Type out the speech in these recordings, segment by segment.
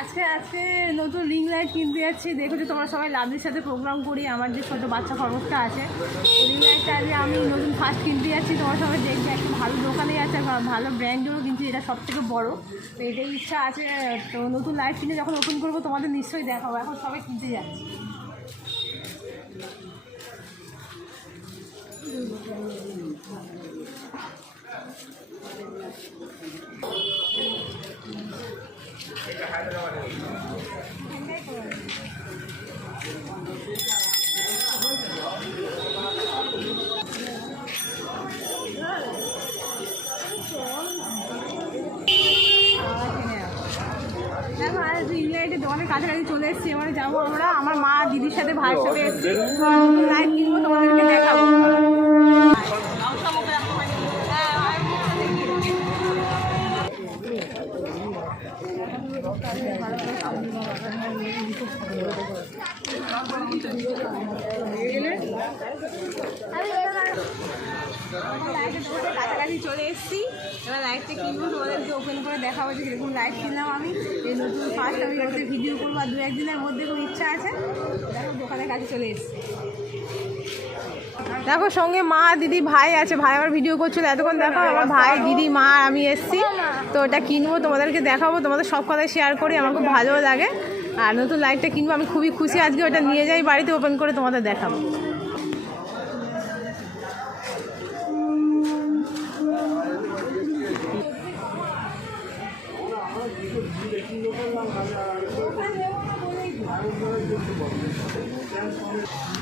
আজকে আজকে নতুন রিং লাইট কিনতে যাচ্ছি। দেখেছ তোমরা সবাই লাভলির সাথে প্রোগ্রাম করি, আমার যে ছোটো বাচ্চা খরচটা আছে। রিং লাইটটা আজকে আমি নতুন ফার্স্ট কিনতে যাচ্ছি। তোমার সবাই দেখবে, একটা ভালো দোকানেই আছে ভালো ব্র্যান্ডেরও কিন্তু এটা সব থেকে বড়ো। তো এটাই ইচ্ছা আছে, তো নতুন লাইট কিনে যখন ওপেন করব, তোমাদের নিশ্চয়ই দেখাবো। এখন সবাই কিনতে যাচ্ছি। দেখো আজ দোকানের কাছাকাছি চলে এসেছি, এবারে যাব আমরা। আমার মা দিদির সাথে ভাইয়ের সাথে এসেছি। তোমাদেরকে দেখাবো। কাছাকাছি চলে এসেছি। এবার লাইটটা কিনবো তোমাদেরকে ওপেন করে দেখাবো যে কীরকম লাইট কিনলাম আমি। এই নতুন ফার্স্ট আমি ভিডিও করব, আর দু একদিনের মধ্যে খুব ইচ্ছা আছে? দেখো, দোকানের কাছে চলে এসেছি। দেখো, সঙ্গে মা, দিদি, ভাই আছে। ভাই আমার ভিডিও করছিল। এতক্ষণ দেখো, আমার ভাই, দিদি, মা আমি এসেছি। তো ওটা কিনবো, তোমাদেরকে দেখাবো। তোমাদের সব কথাই শেয়ার করি, আমার খুব ভালো লাগে। আর নতুন লাইটটা কিনবো, আমি খুবই খুশি। আজকে ওটা নিয়ে যাই বাড়িতে ওপেন করে তোমাদের দেখাবো। চলে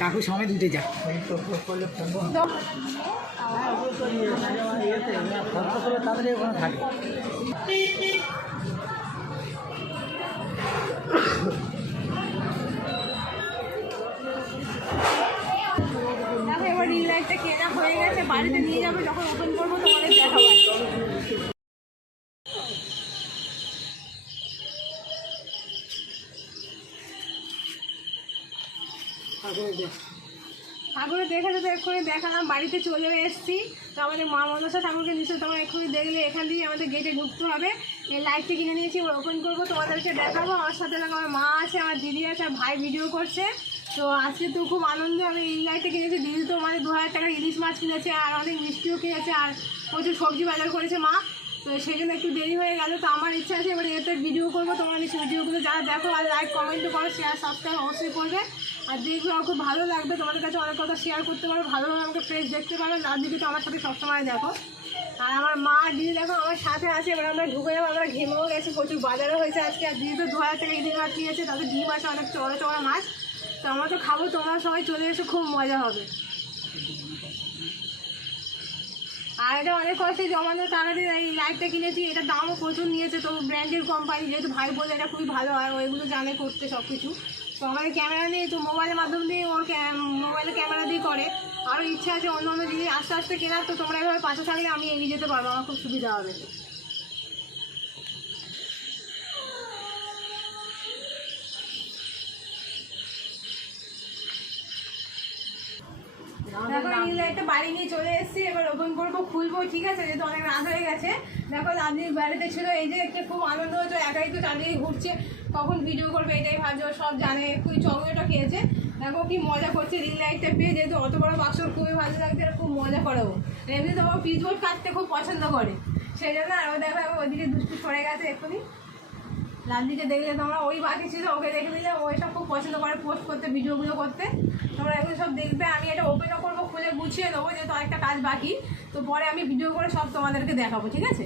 কাকু, সময় দুটে যা। তাড়াতাড়ি ওখানে এবার রিল লাইটটা কেনা হয়ে গেছে, বাড়িতে নিয়ে যাব, যখন ওপেন করব তোমাদের দেখাবো। ঠাকুরে দেখেছ তো এক্ষুনি দেখালাম, বাড়িতে চলে এসেছি। তো আমাদের মা মনসা ঠাকুরকে নিশ্চয় তোমরা এক্ষুনি দেখলে, এখান দিয়ে আমাদের গেটে ঢুকতে হবে। এই লাইটটি কিনে নিয়েছি ওপেন করব, তোমাদেরকে দেখাবো। আমার সাথে দেখো আমার মা আছে, আমার দিদি আছে আর ভাই ভিডিও করছে। তো আজকে তো খুব আনন্দ, আমি এই লাইটটা কিনেছি। দিদি তো মানে দু হাজার টাকার ইলিশ মাছ কিনেছে, আর অনেক মিষ্টিও কিনেছে আর প্রচুর সবজি বাজার করেছে মা। তো সেই জন্য একটু দেরি হয়ে গেল, তো আমার ইচ্ছা আছে এবার এতে ভিডিও করব, তোমরা নিশ্চয়ই ভিডিওগুলো যারা দেখো আর লাইক কমেন্ট করো শেয়ার সাবস্ক্রাইব অবশ্যই করবে। আর দেখবে আমার খুব ভালো লাগবে, তোমাদের কাছে অনেক কথা শেয়ার করতে পারো, ভালোভাবে আমাকে ফ্রেশ দেখতে পারো আর দিদি তো আমার সাথে সবসময় দেখো। আর আমার মা দিদি দেখো আমার সাথে আছে, এবার আমরা ঢুকে যাব, আমরা ঘেমেও গেছি, প্রচুর বাজারও হয়েছে আজকে, আর দিদি তো দু হাজার টাকা ইলিশ মাছ নিয়েছে তাদের ডিম আছে, অনেক চড়া চড়া মাছ। তো আমরা তো খাব, তোমরা সবাই চলে এসে, খুব মজা হবে। আর এটা অনেক কষ্টে জমানো টাকা দিয়ে এই লাইটটা কিনেছি এটা দামও প্রচুর নিয়েছে তো ব্র্যান্ডের কোম্পানি যেহেতু ভাই বলে এটা খুবই ভালো হয় ওইগুলো জানে করতে সব কিছু তো আমাদের ক্যামেরা নেই তো মোবাইলের মাধ্যম দিয়ে ওর মোবাইলে ক্যামেরা দিয়ে করে। আরও ইচ্ছা আছে অন্য অন্য জিনিস আস্তে আস্তে কেনার তো তোমরা এভাবে পাশে থাকলে আমি এগিয়ে যেতে পারব আমার খুব সুবিধা হবে। দেখো লাইটটা বাড়ি নিয়ে চলে করব খুলবো, ঠিক আছে? যেহেতু অনেক রাত হয়ে গেছে। দেখো লাভলি বাড়িতে ছিল, এই যে একটা খুব আনন্দ হচ্ছে একাই তো চালিয়ে ঘুরছে, কখন ভিডিও করবে এটাই ভাবছে, ও সব জানে, খুবই চকলেটও খেয়েছে। দেখো কি মজা করছে রিল লাইটটা পেয়ে, যেহেতু অত বড় বাক্স খুবই ভালো লাগছে আর খুব মজা করে ও। এমনি তো ও পিচবোর্ড কাটতে খুব পছন্দ করে। সেই জন্য আর ও দেখো ওইদিকে দুষ্টু সরে গেছে এক্ষুনি। লালদিকে দেখলে তোমরা, ওই বাকি ছিল, ওকে দেখে দিলে ওই সব খুব পছন্দ করে পোস্ট করতে ভিডিওগুলো করতে। তোমরা এগুলো সব দেখবে, আমি এটা ওপেনও করব। খুলে গুছিয়ে দেবো যেহেতু একটা কাজ বাকি। তো পরে আমি ভিডিও করে সব তোমাদেরকে দেখাবো, ঠিক আছে?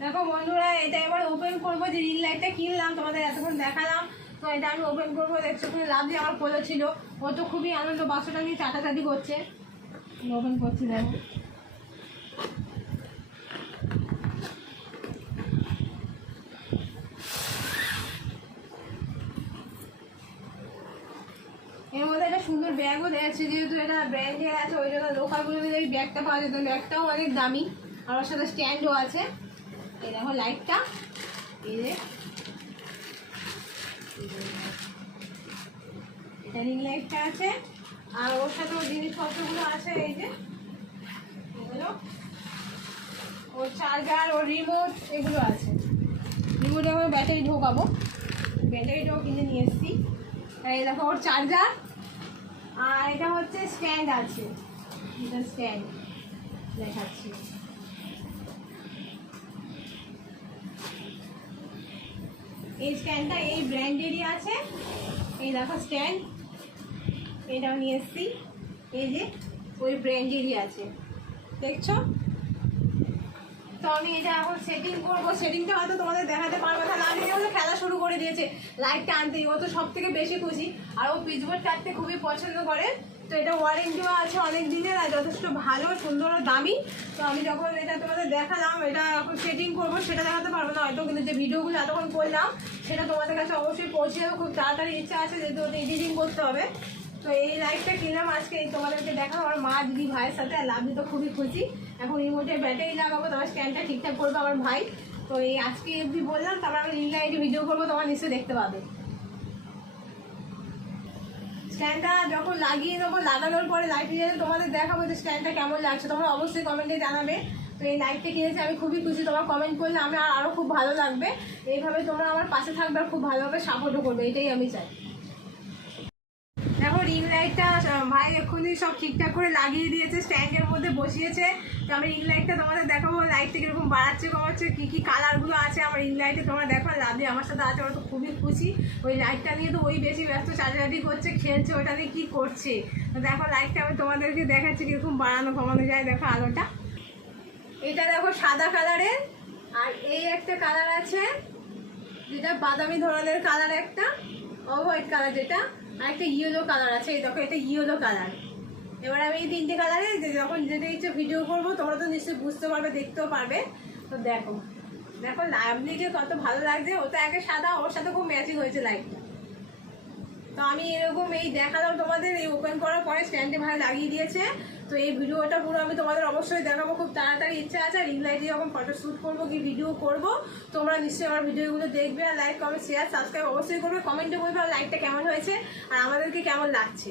দেখো বন্ধুরা, এটা এবার ওপেন করব, যে রিল লাইটটা কিনলাম, তোমাদের এতক্ষণ দেখালাম। তো এটা আমি ওপেন করব, দেখছ খুব লাভ দিয়ে আমার খোলা ছিল। ও তো খুবই আনন্দ বাক্সটা নিয়ে চাটাচাটি করছে। ওপেন করছি, দেখো এর মধ্যে একটা সুন্দর ব্যাগও আছে, যেহেতু এটা ব্র্যান্ডের আছে, ওই জন্য লোকালগুলো নিলে এই ব্যাগটা পাওয়া যেত ব্যাগটাও অনেক দামি। আর ওর সাথে স্ট্যান্ডও আছে। এই দেখো লাইটটা এই যে। এটা রিং লাইটটা আছে। আর ওর সাথে ওর জিনিসপত্রগুলো আছে, এই যে। এগুলো। ওর চার্জার ওর রিমোট এগুলো আছে। রিমোটে আমি ব্যাটারি ঢোকাবো। ব্যাটারিটাও কিনে নিয়ে এসেছি। এই দেখো ওর চার্জার হচ্ছে স্ট্যান্ড আছে। এটা স্ট্যান্ড দেখাচ্ছি। এই স্ট্যান্ডটা এই ব্র্যান্ডেরই আছে। এই দেখো স্ট্যান্ড এটাও নিয়ে এসেছি। এই যে, ওই ব্র্যান্ডেরই আছে। দেখছ? তো আমি এটা এখন সেটিং করব। সেটিংটা হয়তো তোমাদের দেখাতে পারব। না না হলে খেলা শুরু করে দিয়েছে লাইটটা আনতে ও তো সব থেকে বেশি খুশি। আর ও পিচবোর্ড কাটতে খুবই পছন্দ করে। তো এটা ওয়ারেন্টিও আছে অনেক দিনের আর যথেষ্ট ভালো, সুন্দর দামি। তো আমি যখন এটা তোমাদের দেখালাম, এটা এখন সেটিং করব, সেটা দেখাতে পারব না হয়তো, কিন্তু যে ভিডিওগুলো এতক্ষণ করলাম, সেটা তোমাদের কাছে অবশ্যই পৌঁছে দেবো খুব তাড়াতাড়ি ইচ্ছা আছে যেহেতু ওটা এডিটিং করতে হবে। তো এই লাইটটা কিনলাম আজকে তোমাদেরকে দেখা আমার মা দিদি ভাইয়ের সাথে, আর লাভলি তো খুবই খুশি। এখন রিমোটের ব্যাটারি লাগাবো তোমার স্ক্যানটা ঠিকঠাক করব আমার ভাই। তো এই আজকে অবধি বললাম, তারপর আমি রিল লাইটে ভিডিও করব, তোমার নিশ্চয়ই দেখতে পাবে। স্ট্যান্ডটা যখন লাগিয়ে নেব, লাগানোর পরে লাইটে যেতে তোমাদের দেখাবো যে স্ট্যান্ডটা কেমন লাগছে। তোমরা অবশ্যই কমেন্টে জানাবে। তো এই লাইটটা কিনেছি, আমি খুবই খুশি। তোমার কমেন্ট করলে আমি আরও খুব ভালো লাগবে। এইভাবে তোমরা আমার পাশে থাকবে আর খুব ভালোভাবে সাপোর্টও করবে, এটাই আমি চাই। রিং লাইটটা ভাই এক্ষুনি সব ঠিকঠাক করে লাগিয়ে দিয়েছে স্ট্যান্ডের মধ্যে বসিয়েছে। তো আমি রিং লাইটটা তোমাদের দেখাবো লাইটটা কীরকম বাড়াচ্ছে, কমাচ্ছে, কী কী কালারগুলো আছে, আমার রিং লাইটে তোমরা দেখো লাভলি আমার সাথে আছে, ওরা তো খুবই খুশি। ওই লাইটটা নিয়ে তো ওই বেশি ব্যস্ত চাটাচাটি করছে, খেলছে, ওটা নিয়ে কী করছে। তো দেখো লাইটটা আমি তোমাদেরকে দেখাচ্ছি কীরকম বাড়ানো, কমানো যায়, দেখো আলোটা। এটা দেখো সাদা কালারের আর এই একটা কালার আছে, যেটা বাদামি ধরনের কালার একটা হোয়াইট কালার যেটা। আর একটা ইয়েলো কালার আছে, এই দেখো, এটা ইয়েলো কালার এবার আমি এই তিনটে কালারে যে যখন যেতে ইচ্ছে ভিডিও করব, তোমরা তো নিশ্চয়ই বুঝতে পারবে, দেখতেও পারবে। তো দেখো দেখো লাভলিকে কত ভালো লাগছে ও তো একে সাদা, ওর সাথে খুব ম্যাচিং হয়েছে লাইটটা তো আমি এরকম এই দেখালাম তোমাদের, এই ওপেন করার পরে স্ট্যান্ডে ভাই লাগিয়ে দিয়েছে। তো এই ভিডিওটা পুরো আমি তোমাদের অবশ্যই দেখাবো। খুব তাড়াতাড়ি ইচ্ছা আছে রিং লাইটে যখন ফটো শ্যুট করব কি ভিডিও করব, তোমরা নিশ্চয়ই আমার ভিডিওগুলো দেখবে আর লাইক কমেন্ট শেয়ার সাবস্ক্রাইব অবশ্যই করবে। কমেন্টে বলবে আর লাইকটা কেমন হয়েছে আর আমাদেরকে কেমন লাগছে।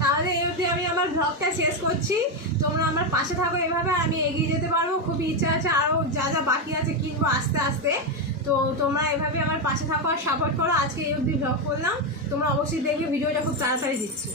তাহলে এই অবধি আমি আমার ব্লগটা শেষ করছি। তোমরা আমার পাশে থাকো এভাবে, আমি এগিয়ে যেতে পারব। খুবই ইচ্ছা আছে আরও যা যা বাকি আছে কিনবো আস্তে আস্তে। তো তোমরা এভাবে আমার পাশে থাকো আর সাপোর্ট করো। আজকে এই অবধি ব্লগ করলাম। তোমরা অবশ্যই দেখবে, ভিডিওটা খুব তাড়াতাড়ি দিচ্ছি।